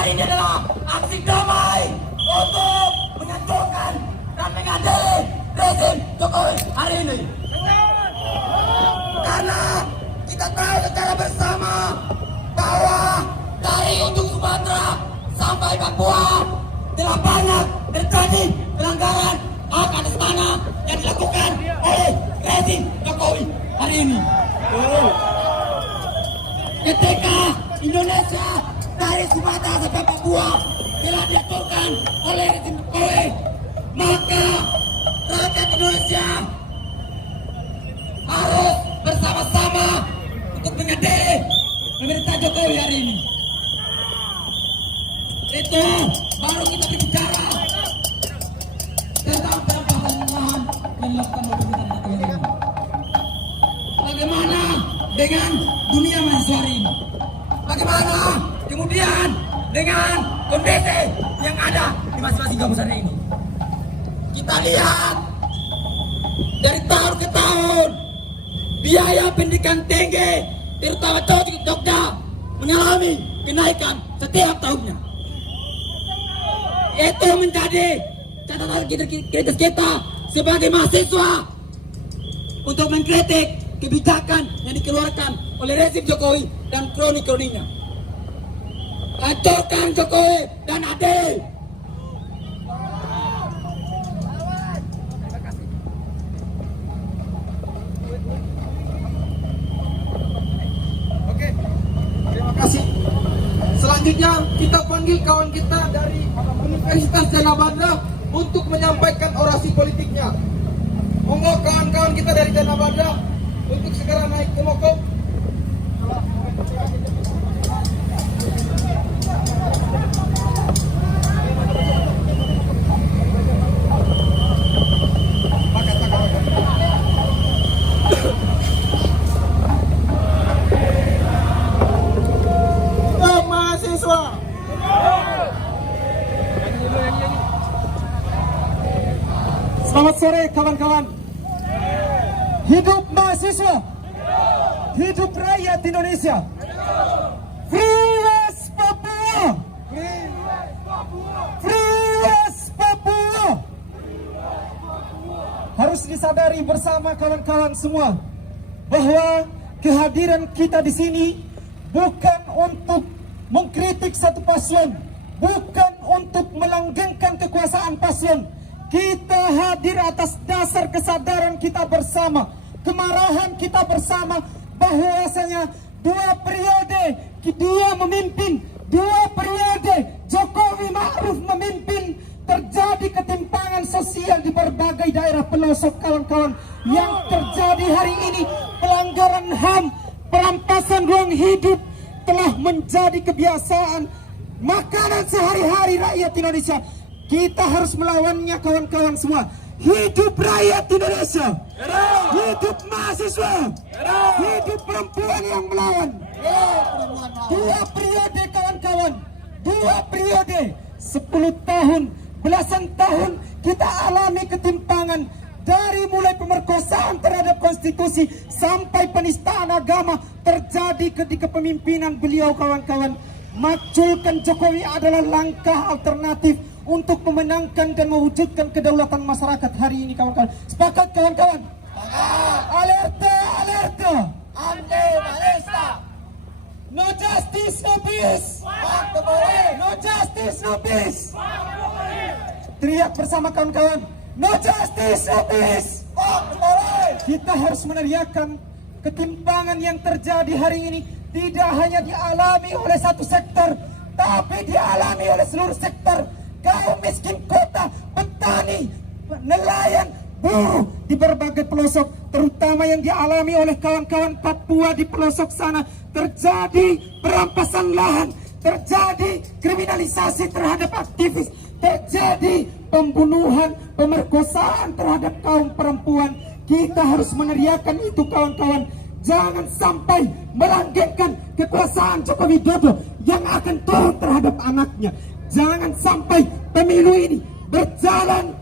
hari ini adalah aksi damai untuk menghancurkan dan mengadili rezim Jokowi hari ini. Karena kita tahu secara bersama bahwa dari ujung Sumatera sampai Papua telah banyak terjadi pelanggaran hak atas tanah yang dilakukan oleh rezim Jokowi hari ini. Ketika Indonesia dari Sumatera sampai Papua telah diaturkan oleh rezim Jokowi, maka rakyat Indonesia harus bersama-sama untuk mengadili pemerintah Jokowi hari ini. Itu baru kita berbicara tentang perampasan lahan yang dilakukan oleh pemerintah Jokowi hari ini. Bagaimana dengan dunia mahasiswa hari ini? Bagaimana kemudian dengan kondisi yang ada di masing-masing kampus hari ini? Kita lihat dari tahun ke tahun biaya pendidikan tinggi terutama Jogja mengalami kenaikan setiap tahunnya. Itu menjadi catatan kritis kita sebagai mahasiswa untuk mengkritik kebijakan yang dikeluarkan oleh rezim Jokowi dan kroni-kroninya. Hancurkan Jokowi dan adil. Oke, terima kasih. Selanjutnya kita panggil kawan kita dari Universitas Gadjah Mada untuk menyampaikan orasi politiknya. Monggo kawan-kawan kita dari Gadjah Mada untuk segera naik ke mokok. Mahasiswa. Selamat sore kawan-kawan. Hidup mahasiswa. Hidup rakyat Indonesia. Free West Papua. Free West Papua. Harus disadari bersama kawan-kawan semua bahwa kehadiran kita di sini bukan untuk mengkritik satu paslon, bukan untuk melanggengkan kekuasaan paslon. Kita hadir atas dasar kesadaran kita bersama, kemarahan kita bersama bahwasanya 2 periode dia memimpin, 2 periode Jokowi Ma'ruf memimpin, terjadi ketimpangan sosial di berbagai daerah pelosok kawan-kawan. Yang terjadi hari ini pelanggaran HAM, perampasan ruang hidup telah menjadi kebiasaan makanan sehari-hari rakyat Indonesia. Kita harus melawannya kawan-kawan semua. Hidup rakyat Indonesia. Hidup mahasiswa. Hidup perempuan yang melawan. 2 periode kawan-kawan. 2 periode. 10 tahun, belasan tahun kita alami ketimpangan. Dari mulai pemerkosaan terhadap konstitusi sampai penistaan agama terjadi ketika kepemimpinan beliau kawan-kawan. Maculkan Jokowi adalah langkah alternatif untuk memenangkan dan mewujudkan kedaulatan masyarakat hari ini kawan-kawan. Sepakat kawan-kawan? Alerta, alerta. Anti Malaysia. No justice, no peace. No justice, no peace. Teriak bersama kawan-kawan. No justice, no peace. Kita harus meneriakkan ketimpangan yang terjadi hari ini tidak hanya dialami oleh satu sektor, tapi dialami oleh seluruh sektor. Kaum miskin kota, petani, nelayan, buruh di berbagai pelosok, terutama yang dialami oleh kawan-kawan Papua di pelosok sana. Terjadi perampasan lahan, terjadi kriminalisasi terhadap aktivis, terjadi pembunuhan, pemerkosaan terhadap kaum perempuan. Kita harus meneriakan itu kawan-kawan. Jangan sampai melanggengkan kekuasaan Joko Widodo yang akan turun terhadap anaknya. Jangan sampai pemilu ini berjalan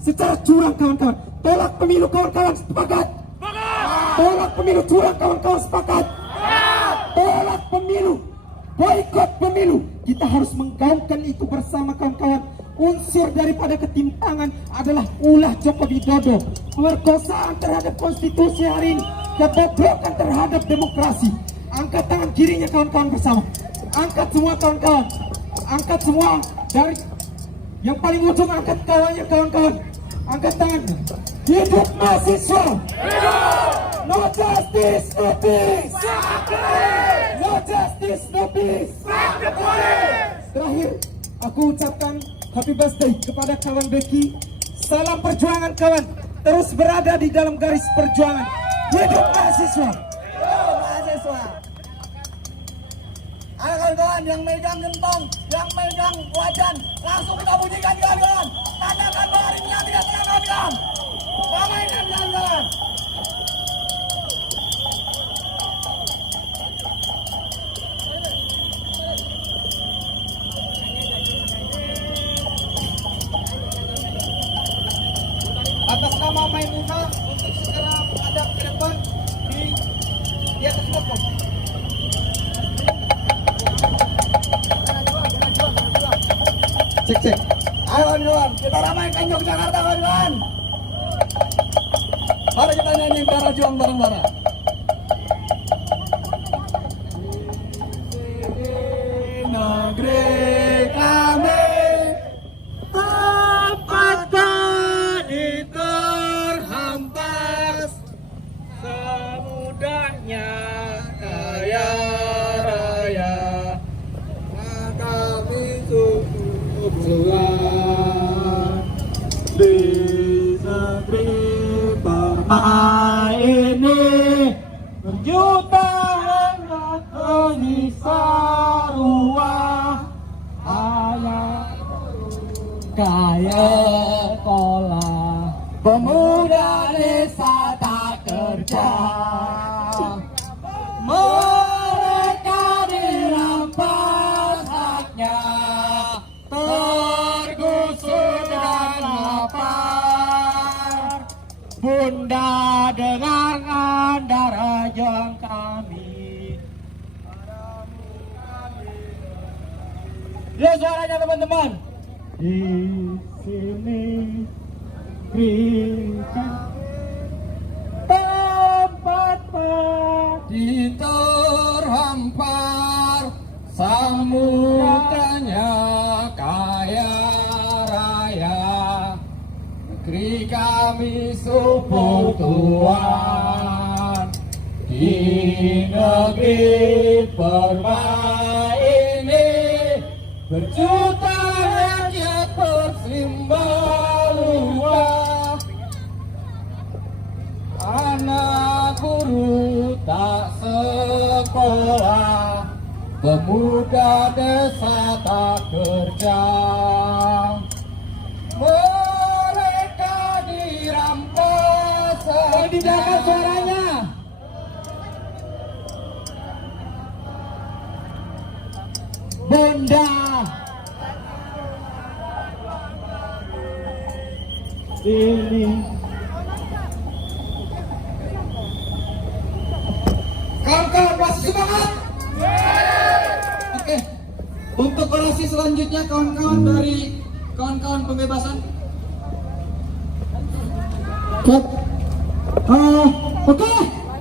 secara curang kawan-kawan. Tolak pemilu kawan-kawan, sepakat? Tolak pemilu curang kawan-kawan, sepakat? Tolak pemilu, boikot pemilu. kita harus menggaungkan itu bersama kawan-kawan. Unsur daripada ketimpangan adalah ulah Joko Widodo, pemerkosaan terhadap konstitusi hari ini, kebobrokan terhadap demokrasi. Angkat tangan kirinya kawan-kawan bersama. Angkat semua kawan-kawan. Angkat semua dari yang paling ujung, angkat kawannya kawan-kawan. Angkat tangan. Hidup mahasiswa. No justice, no peace. No justice, no peace. Terakhir, aku ucapkan happy birthday kepada kawan Becky. Salam perjuangan kawan. Terus berada di dalam garis perjuangan. Hidup mahasiswa. Mahasiswa. Ayo kawan-kawan yang megang gentong, yang megang wajan, langsung kita bunyikan kawan-kawan. Tandakan bahwa hari ini tidak tenang kawan-kawan. Pemainan kawan-kawan. Atas nama Maimunah untuk segera menghadap ke depan di atas pokok. Cek. Ayo kawan-kawan, kita ramaikan Yogyakarta kawan-kawan. Mari kita nyanyi Darah Juang bareng-bareng. Negeri kami tempat kami terhampas, semudahnya kaya raya, kami cukup sulam di negeri permai ini, berjuta hebat sarua ayah kaya kola, pemuda desa tak kerja, mereka dirampas haknya, tergusur dan lapar. Bunda dengarkan darah juang kami. Ya suaranya teman-teman. Di sini berikan tempat padi terhampar, samudanya kaya raya, negeri kami subur Tuhan. Di negeri permai ini, berjuta rakyat bersimbah luah, anak guru tak sekolah, pemuda desa tak kerja, mereka dirampas. Didengarkan suaranya. Bunda ini kawan-kawan masih semangat? Oke, untuk orasi selanjutnya kawan-kawan dari kawan-kawan pembebasan. Oke,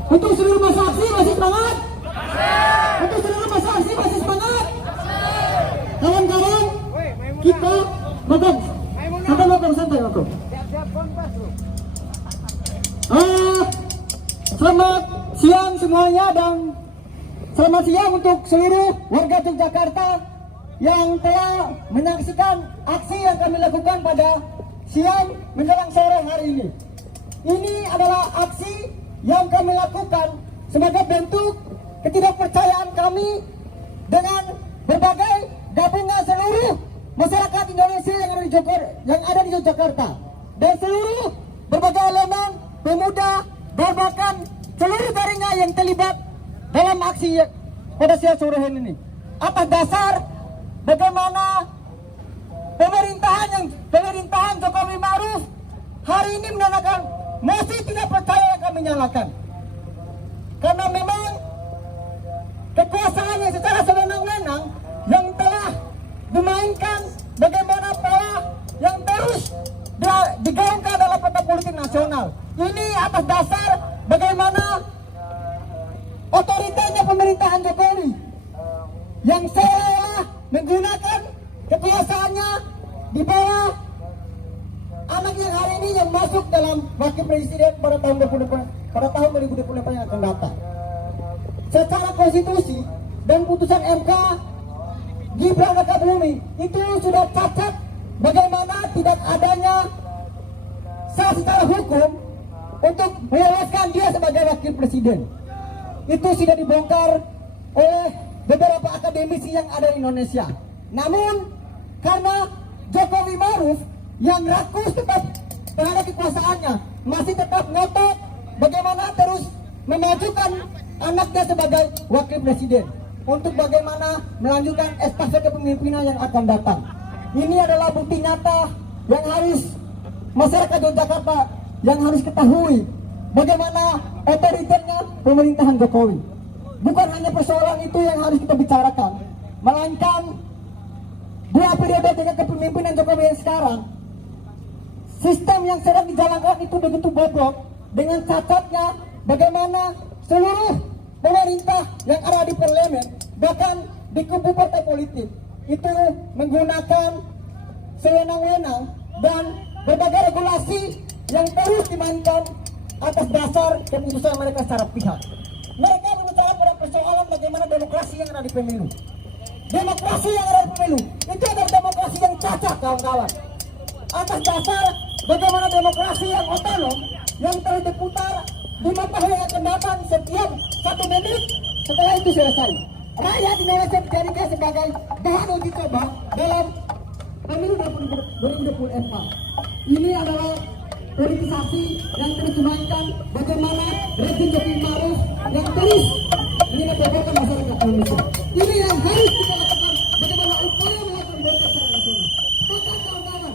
untuk seluruh masa aksi masih semangat? Untuk seluruh masa aksi masih semangat? Kawan-kawan, kita santai. Selamat siang semuanya, dan selamat siang untuk seluruh warga Yogyakarta yang telah menyaksikan aksi yang kami lakukan pada siang menjelang sore hari ini. Ini adalah aksi yang kami lakukan sebagai bentuk ketidakpercayaan kami dengan berbagai gabungan seluruh masyarakat Indonesia yang ada di Yogyakarta, dan seluruh berbagai elemen pemuda, bahkan seluruh jaringan yang terlibat dalam aksi pada siang sore ini. Atas dasar bagaimana pemerintahan Jokowi Ma'ruf hari ini menandakan mosi tidak percaya yang kami nyalakan, karena memang kekuasaan yang secara sewenang-wenang yang telah yang seolah-olah menggunakan kekuasaannya di bawah anak yang hari ini yang masuk dalam wakil presiden pada tahun 2024 yang akan datang. Secara konstitusi dan putusan MK, Gibran Rakabuming itu sudah cacat bagaimana tidak adanya sah secara hukum untuk meloloskan dia sebagai wakil presiden. Itu sudah dibongkar oleh beberapa akademisi yang ada di Indonesia. Namun karena Jokowi Maruf yang rakus tetap terhadap kekuasaannya, masih tetap ngotot bagaimana terus memajukan anaknya sebagai wakil presiden untuk bagaimana melanjutkan estafet kepemimpinan yang akan datang. Ini adalah bukti nyata yang harus masyarakat Yogyakarta yang harus ketahui bagaimana otoriternya pemerintahan Jokowi. Bukan hanya persoalan itu yang harus kita bicarakan, melainkan 2 periode dengan kepemimpinan Jokowi yang sekarang, sistem yang sedang dijalankan itu begitu bobrok dengan cacatnya bagaimana seluruh pemerintah yang ada di parlemen, bahkan di kubu partai politik itu menggunakan sewenang-wenang dan berbagai regulasi yang terus dimainkan atas dasar keputusan mereka secara pihak. Mereka berbicara pada persoalan bagaimana demokrasi yang ada di pemilu. Demokrasi yang ada di pemilu itu adalah demokrasi yang cacat, kawan-kawan. Atas dasar bagaimana demokrasi yang otonom yang terus diputar 5 tahun yang akan datang setiap 1 menit, setelah itu selesai. Rakyat Indonesia dijadikan sebagai bahan uji coba dalam pemilu 2024. Ini adalah politisasi yang terus dimainkan bagaimana rezim Jokowi Maruf yang terus menyebabkan masyarakat Indonesia. Ini yang harus kita lakukan, bagaimana upaya melakukan demokrasi secara nasional. Sepakat, kawan-kawan?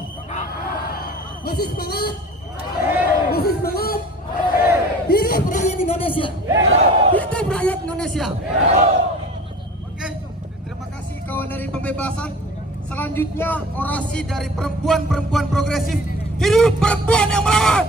Masih semangat? Masih semangat? Hidup rakyat Indonesia! Hidup rakyat Indonesia! Oke, terima kasih kawan dari pembebasan. Selanjutnya orasi dari perempuan-perempuan progresif. Hidup perempuan yang melawan!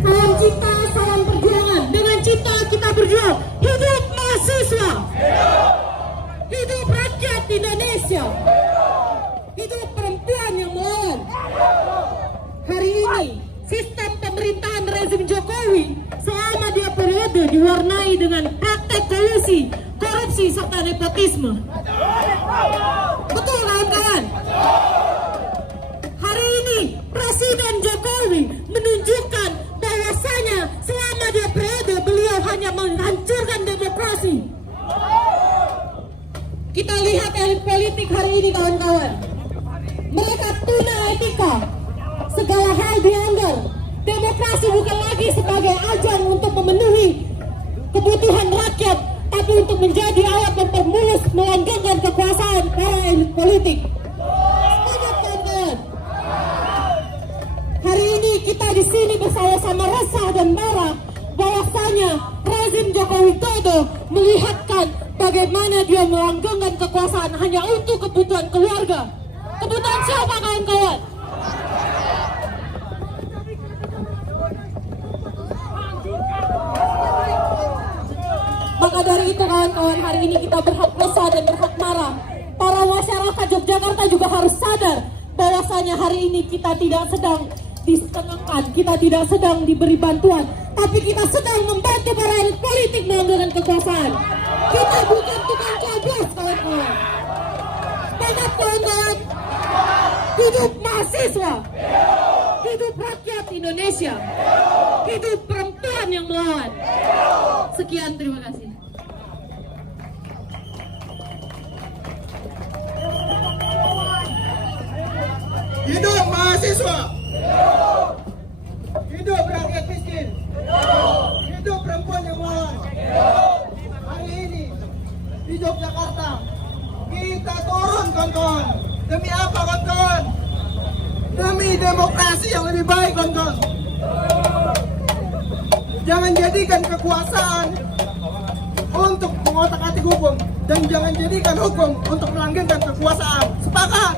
Salam cinta, salam perjuangan. Dengan cinta kita berjuang. Hidup mahasiswa! Hidup rakyat Indonesia! Hidup perempuan yang melawan! Hari ini, sistem pemerintahan rezim Jokowi selama 2 periode diwarnai dengan praktek kolusi, korupsi, serta nepotisme. Betul, kawan-kawan? Hari ini, Presiden Jokowi menunjukkan bahwasanya selama 2 periode beliau hanya menghancurkan demokrasi. Kita lihat elit politik hari ini, kawan-kawan. Mereka tuna etika. Segala hal dilanggar. Demokrasi bukan lagi sebagai ajang untuk memenuhi kebutuhan rakyat, tapi untuk menjadi alat mempermulus melanggengkan kekuasaan para elit politik. Semangat, kawan-kawan. Hari ini kita di sini bersama-sama resah dan marah bahwasanya rezim Joko Widodo melihatkan bagaimana dia melanggengkan kekuasaan hanya untuk kebutuhan keluarga. Kebutuhan siapa, kawan-kawan? Maka dari itu, kawan-kawan, hari ini kita berhak resah dan berhak marah. Para masyarakat Yogyakarta juga harus sadar bahwasanya hari ini kita tidak sedang disenangkan, kita tidak sedang diberi bantuan, tapi kita sedang membantu para elit politik melanggengkan kekuasaan. Kita bukan tukang coblos, kawan-kawan. Semangat, kawan-kawan. Hidup mahasiswa. Hidup rakyat Indonesia. Hidup perempuan yang melawan. Sekian, terima kasih. Hidup mahasiswa! Hidup rakyat miskin! Hidup perempuan yang melawan! Hari ini di Yogyakarta kita turun, kawan-kawan. Demi apa, kawan-kawan? Demi demokrasi yang lebih baik, kawan-kawan. Jangan jadikan kekuasaan untuk mengotak-atik hukum, dan jangan jadikan hukum untuk melanggengkan kekuasaan. Sepakat?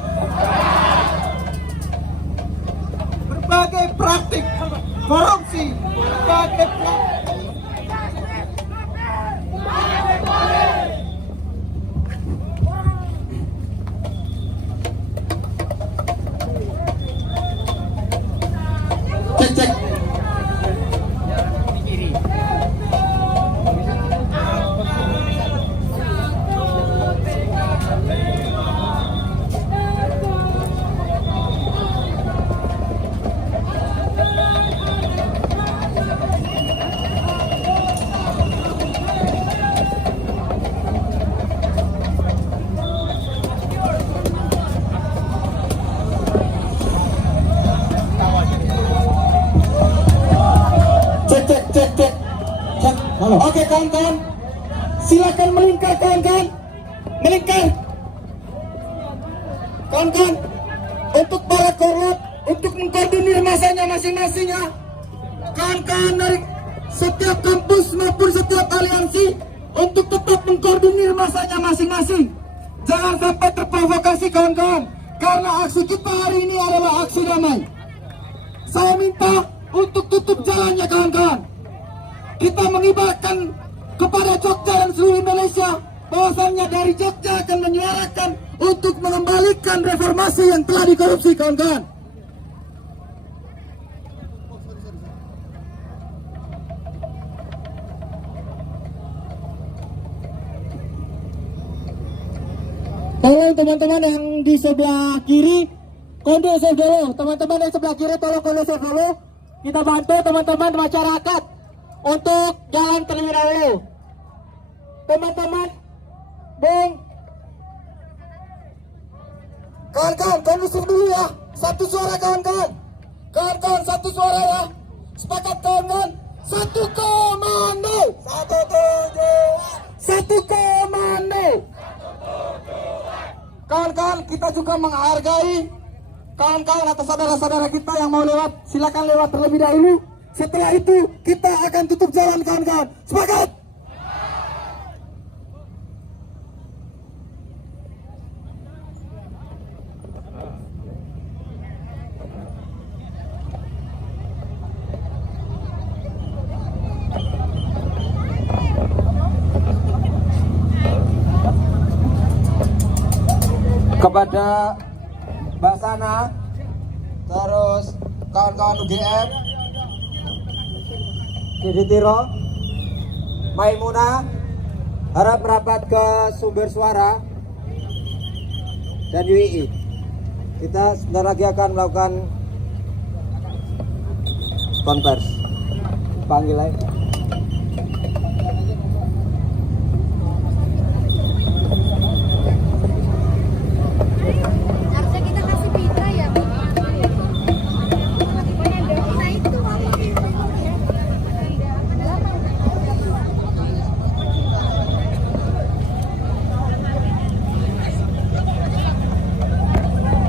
Berbagai praktik korupsi, berbagai praktik cek. Cek. Halo. Oke kawan-kawan, silakan melingkar kawan-kawan, melingkar. Kawan-kawan, untuk para korlap, untuk mengkoordinir masanya masing-masing ya. Kawan-kawan dari setiap kampus maupun setiap aliansi, untuk tetap mengkoordinir masanya masing-masing. Jangan sampai terprovokasi kawan-kawan, karena aksi kita hari ini adalah aksi damai. Saya minta untuk tutup jalannya kawan-kawan. Kita mengibarkan kepada Jogja dan seluruh Indonesia bahwasannya dari Jogja akan menyuarakan untuk mengembalikan reformasi yang telah dikorupsi kawan-kawan. Tolong teman-teman yang di sebelah kiri kondusif dulu. Teman-teman yang sebelah kiri tolong kondusif dulu. Kita bantu teman-teman masyarakat untuk jalan terlebih dahulu. Teman-teman, kawan-kawan kondusif dulu ya. Satu suara kawan-kawan. Kawan-kawan satu suara ya. Sepakat kawan-kawan. Satu komando. Satu tujuan. Satu komando. Kawan-kawan, kita juga menghargai kawan-kawan atau saudara-saudara kita yang mau lewat, silakan lewat terlebih dahulu. Setelah itu kita akan tutup jalan kawan-kawan. Sepakat? Kepada Mbak Sana, terus kawan-kawan UGM, Didi Tiro, Maimuna, harap merapat ke sumber suara dan UII. Kita sebentar lagi akan melakukan konversi. Panggil lagi.